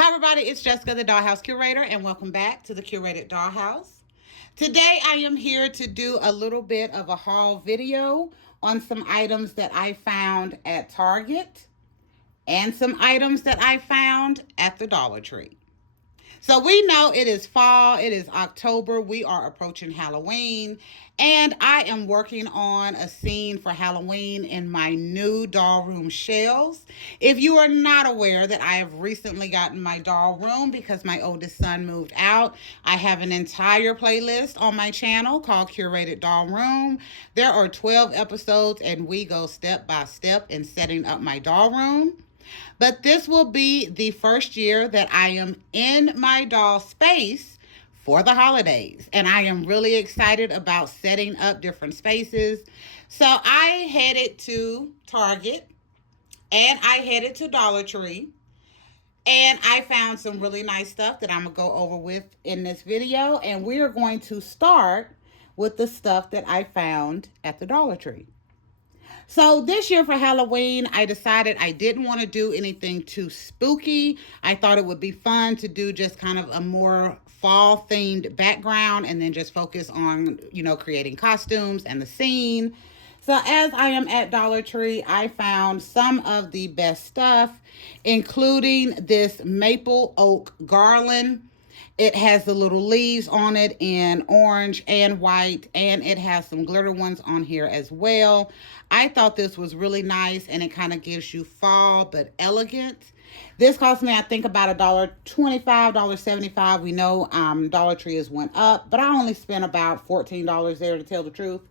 Hi, everybody. It's Jessica, the Dollhouse Curator, and welcome back to the Curated Dollhouse. Today, I am here to do a little bit of a haul video on some items that I found at Target and some items that I found at the Dollar Tree. So we know it is fall, it is October, we are approaching Halloween, and I am working on a scene for Halloween in my new doll room shelves. If you are not aware that I have recently gotten my doll room because my oldest son moved out, I have an entire playlist on my channel called Curated Doll Room. There are 12 episodes, and we go step by step in setting up my doll room. But this will be the first year that I am in my doll space for the holidays. And I am really excited about setting up different spaces. So I headed to Target and I headed to Dollar Tree. And I found some really nice stuff that I'm going to go over with in this video. And we are going to start with the stuff that I found at the Dollar Tree. So this year for Halloween, I decided I didn't want to do anything too spooky. I thought it would be fun to do just kind of a more fall themed background and then just focus on, creating costumes and the scene. So as I am at Dollar Tree, I found some of the best stuff, including this maple oak garland. It has the little leaves on it in orange and white, and it has some glitter ones on here as well. I thought this was really nice, and it kind of gives you fall but elegant. This cost me, I think, about $1.25, $1.75. We know Dollar Tree has went up, but I only spent about $14 there, to tell the truth.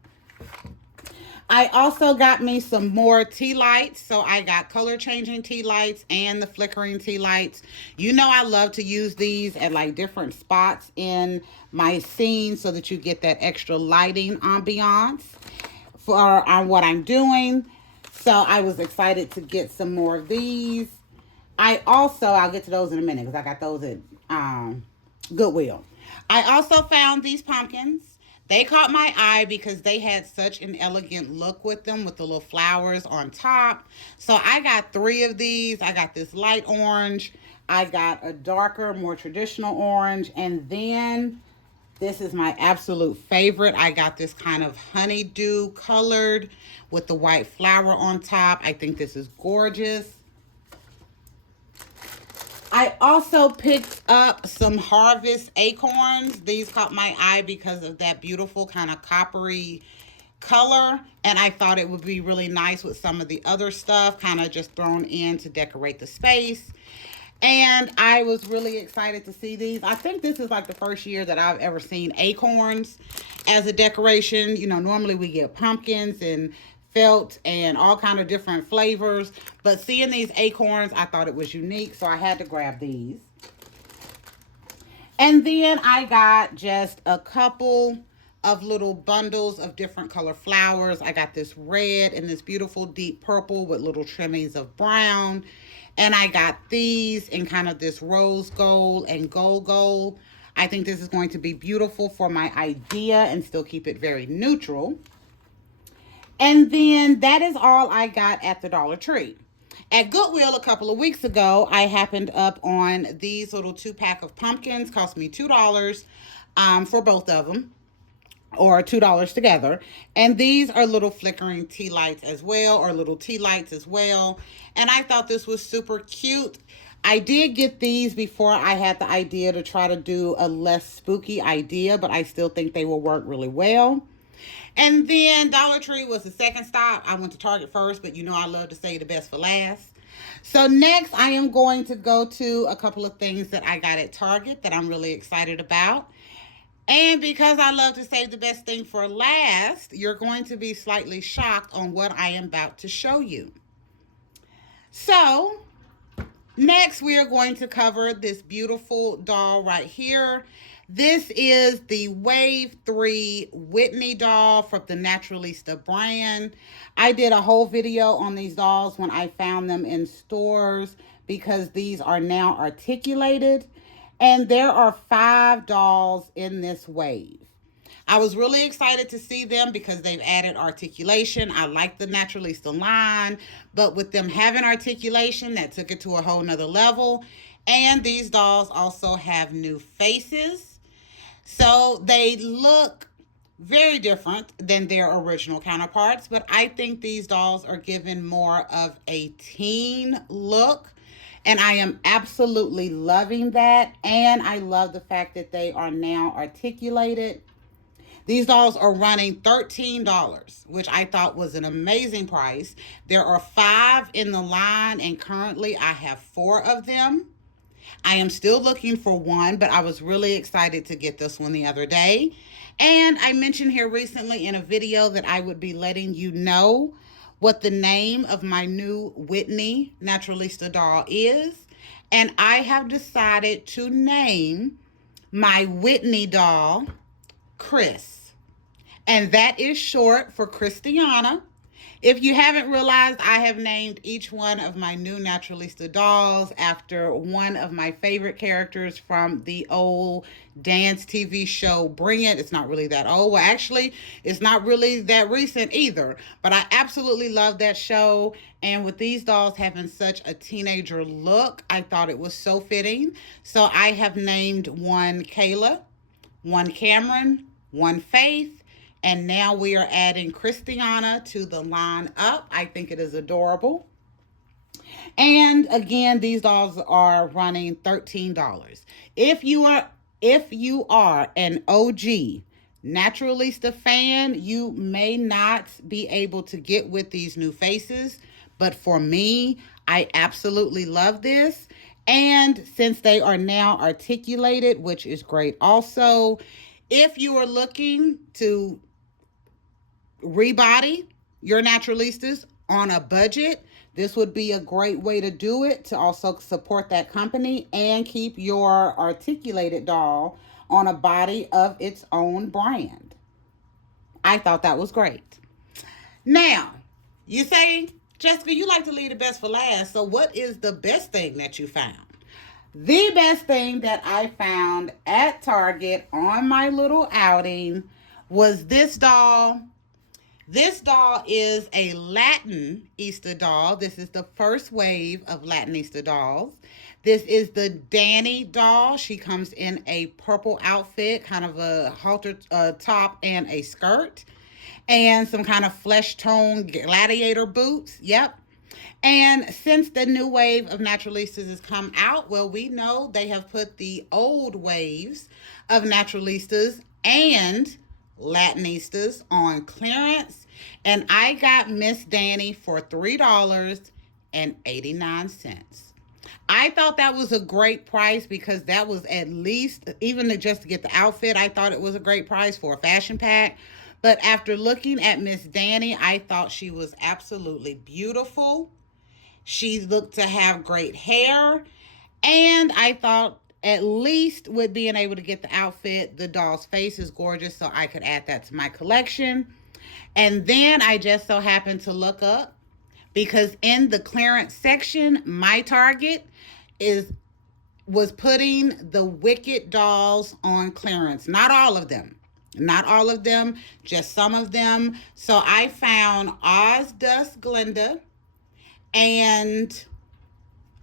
I also got me some more tea lights. So I got color changing tea lights and the flickering tea lights. You know I love to use these at like different spots in my scene so that you get that extra lighting ambiance for on what I'm doing. So I was excited to get some more of these. I'll get to those in a minute because I got those at Goodwill. I also found these pumpkins. They caught my eye because they had such an elegant look with them with the little flowers on top. So I got three of these. I got this light orange. I got a darker, more traditional orange. And then this is my absolute favorite. I got this kind of honeydew colored with the white flower on top. I think this is gorgeous. I also picked up some harvest acorns. These caught my eye because of that beautiful kind of coppery color. And I thought it would be really nice with some of the other stuff kind of just thrown in to decorate the space. And I was really excited to see these. I think this is like the first year that I've ever seen acorns as a decoration. Normally we get pumpkins and felt and all kind of different flavors, but seeing these acorns, I thought it was unique, so I had to grab these. And then I got just a couple of little bundles of different color flowers. I got this red and this beautiful deep purple with little trimmings of brown, and I got these in kind of this rose gold and gold. I think this is going to be beautiful for my idea and still keep it very neutral. And then that is all I got at the Dollar Tree. At Goodwill a couple of weeks ago, I happened up on these little 2-pack of pumpkins. Cost me $2 for both of them, or $2 together. And these are little flickering tea lights as well, or little tea lights as well. And I thought this was super cute. I did get these before I had the idea to try to do a less spooky idea, but I still think they will work really well. And then Dollar Tree was the second stop. I went to Target first, but I love to say the best for last. So next, I am going to go to a couple of things that I got at Target that I'm really excited about. And because I love to save the best thing for last, you're going to be slightly shocked on what I am about to show you. So next, we are going to cover this beautiful doll right here. This is the Wave 3 Whitney doll from the Naturalista brand. I did a whole video on these dolls when I found them in stores because these are now articulated. And there are 5 dolls in this wave. I was really excited to see them because they've added articulation. I like the Naturalista line, but with them having articulation, that took it to a whole nother level. And these dolls also have new faces. So they look very different than their original counterparts, but I think these dolls are given more of a teen look. And I am absolutely loving that. And I love the fact that they are now articulated. These dolls are running $13, which I thought was an amazing price. There are 5 in the line, and currently I have 4 of them. I am still looking for one, but I was really excited to get this one the other day. And I mentioned here recently in a video that I would be letting you know what the name of my new Whitney Naturalista doll is. And I have decided to name my Whitney doll Chris. And that is short for Christiana. If you haven't realized, I have named each one of my new Naturalista dolls after one of my favorite characters from the old dance TV show Bring It. It's not really that old. Well, actually, it's not really that recent either. But I absolutely love that show. And with these dolls having such a teenager look, I thought it was so fitting. So I have named one Kayla, one Cameron, one Faith, and now we are adding Christiana to the line up. I think it is adorable. And again, these dolls are running $13. If you are an OG Naturalista fan, you may not be able to get with these new faces, but for me, I absolutely love this. And since they are now articulated, which is great also, if you are looking to rebody your Naturalistas on a budget, this would be a great way to do it, to also support that company and keep your articulated doll on a body of its own brand. I thought that was great. Now, you say, Jessica, you like to leave the best for last. So what is the best thing that you found? The best thing that I found at Target on my little outing was this doll. This doll is a Latin Easter doll. This is the first wave of Latin Easter dolls. This is the Danny doll. She comes in a purple outfit, kind of a halter top and a skirt, and some kind of flesh tone gladiator boots. Yep. And since the new wave of Naturalistas has come out, well, we know they have put the old waves of Naturalistas and Latinistas on clearance, and I got Miss Danny for $3.89. I thought that was a great price because that was at least, even just to get the outfit, I thought it was a great price for a fashion pack. But after looking at Miss Danny, I thought she was absolutely beautiful. She looked to have great hair, and I thought, at least with being able to get the outfit, the doll's face is gorgeous, so I could add that to my collection. And then I just so happened to look up, because in the clearance section, my Target was putting the Wicked dolls on clearance. Not all of them. Not all of them, just some of them. So I found Oz Dust Glinda and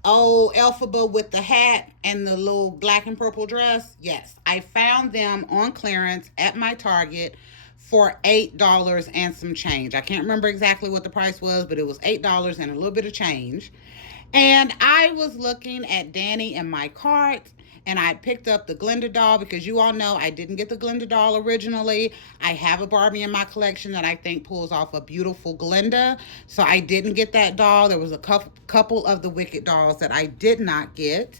Elphaba with the hat and the little black and purple dress. Yes, I found them on clearance at my Target for $8 and some change. I can't remember exactly what the price was, but it was $8 and a little bit of change. And I was looking at Danny in my cart, and I picked up the Glinda doll because you all know I didn't get the Glinda doll originally. I have a Barbie in my collection that I think pulls off a beautiful Glinda, so I didn't get that doll. There was a couple of the Wicked dolls that I did not get.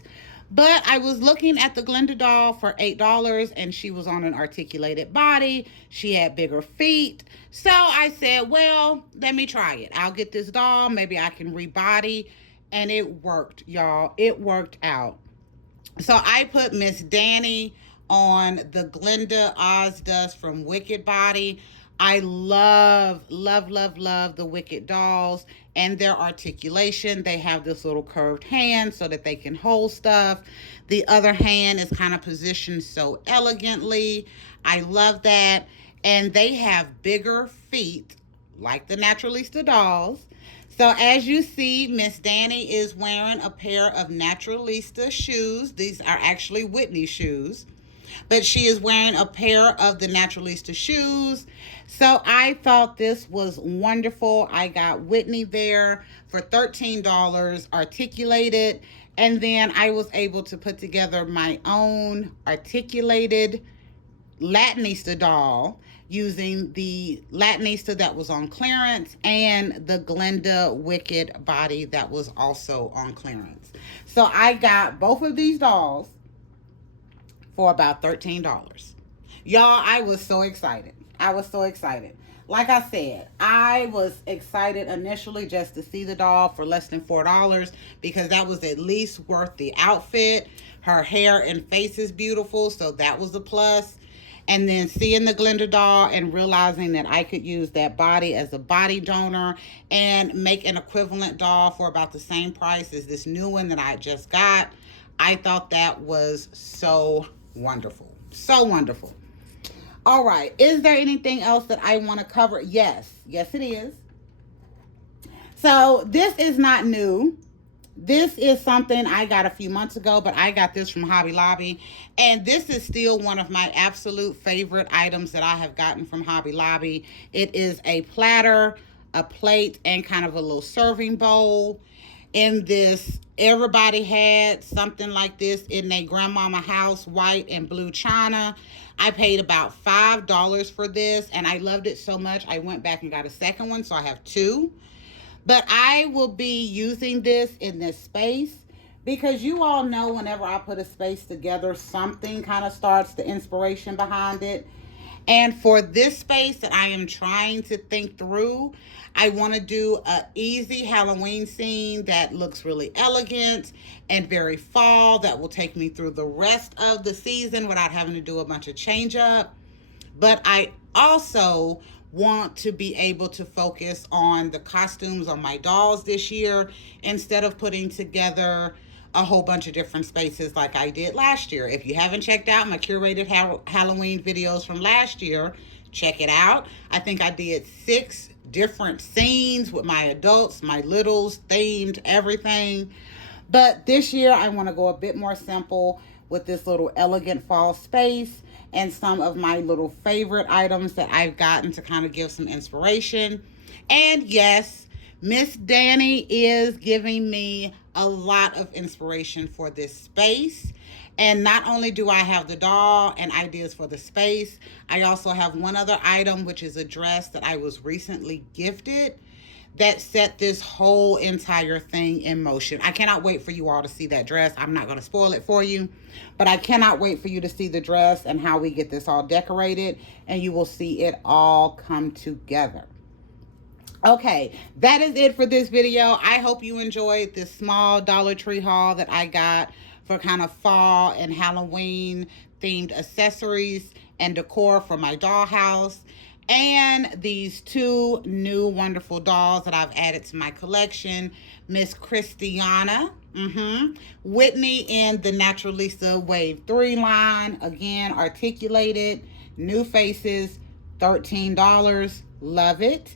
But I was looking at the Glinda doll for $8, and she was on an articulated body. She had bigger feet. So I said, well, let me try it. I'll get this doll. Maybe I can rebody. And it worked, y'all. It worked out. So I put Miss Danny on the Glinda Oz Dust from Wicked body. I love, love, love, love the Wicked dolls and their articulation. They have this little curved hand so that they can hold stuff. The other hand is kind of positioned so elegantly. I love that. And they have bigger feet, like the Naturalista dolls. So as you see, Miss Danny is wearing a pair of Naturalista shoes. These are actually Whitney shoes, but she is wearing a pair of the Naturalista shoes. So I thought this was wonderful. I got Whitney there for $13, articulated, and then I was able to put together my own articulated Latinista doll using the Latinista that was on clearance and the Glenda Wicked body that was also on clearance. So I got both of these dolls for about $13. Y'all, I was so excited. I was so excited. Like I said, I was excited initially just to see the doll for less than $4 because that was at least worth the outfit. Her hair and face is beautiful, so that was a plus. And then seeing the Glenda doll and realizing that I could use that body as a body donor and make an equivalent doll for about the same price as this new one that I just got, I thought that was so wonderful. So wonderful. All right. Is there anything else that I want to cover? Yes. Yes, it is. So this is not new. This is something I got a few months ago, but I got this from Hobby Lobby. And this is still one of my absolute favorite items that I have gotten from Hobby Lobby. It is a platter, a plate, and kind of a little serving bowl. In this, everybody had something like this in their grandmama house, white and blue china. I paid about $5 for this, and I loved it so much, I went back and got a second one, so I have two. But I will be using this in this space because you all know whenever I put a space together, something kind of starts the inspiration behind it. And for this space that I am trying to think through, I want to do an easy Halloween scene that looks really elegant and very fall that will take me through the rest of the season without having to do a bunch of change up. But I also want to be able to focus on the costumes on my dolls this year instead of putting together a whole bunch of different spaces like I did last year. If you haven't checked out my curated Halloween videos from last year, check it out. I think I did 6 different scenes with my adults, my littles, themed everything. But this year I want to go a bit more simple with this little elegant fall space and some of my little favorite items that I've gotten to kind of give some inspiration. And yes, Miss Danny is giving me a lot of inspiration for this space. And not only do I have the doll and ideas for the space, I also have one other item, which is a dress that I was recently gifted that set this whole entire thing in motion. I cannot wait for you all to see that dress. I'm not going to spoil it for you, but I cannot wait for you to see the dress and how we get this all decorated, and you will see it all come together. Okay, that is it for this video. I hope you enjoyed this small Dollar Tree haul that I got for kind of fall and Halloween themed accessories and decor for my dollhouse. And these 2 new wonderful dolls that I've added to my collection. Miss Christiana, Whitney in the Naturalista Wave 3 line. Again, articulated, new faces, $13. Love it.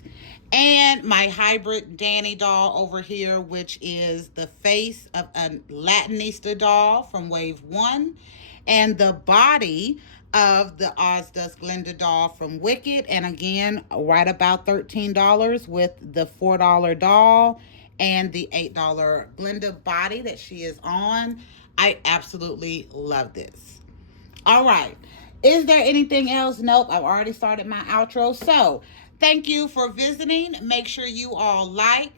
And my hybrid Danny doll over here, which is the face of a Latinista doll from Wave 1. And the body of the Oz Does Glenda doll from Wicked. And again, right about $13 with the $4 doll and the $8 Glenda body that she is on. I absolutely love this. All right. Is there anything else? Nope. I've already started my outro. So thank you for visiting. Make sure you all like,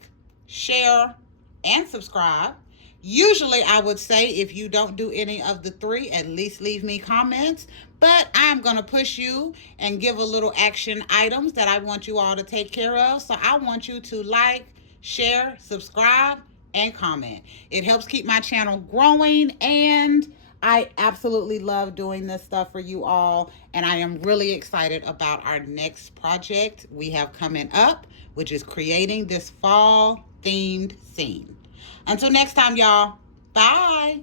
share, and subscribe. Usually I would say if you don't do any of the 3, at least leave me comments. But I'm going to push you and give a little action items that I want you all to take care of. So I want you to like, share, subscribe, and comment. It helps keep my channel growing, and I absolutely love doing this stuff for you all. And I am really excited about our next project we have coming up, which is creating this fall themed scene. Until next time, y'all. Bye.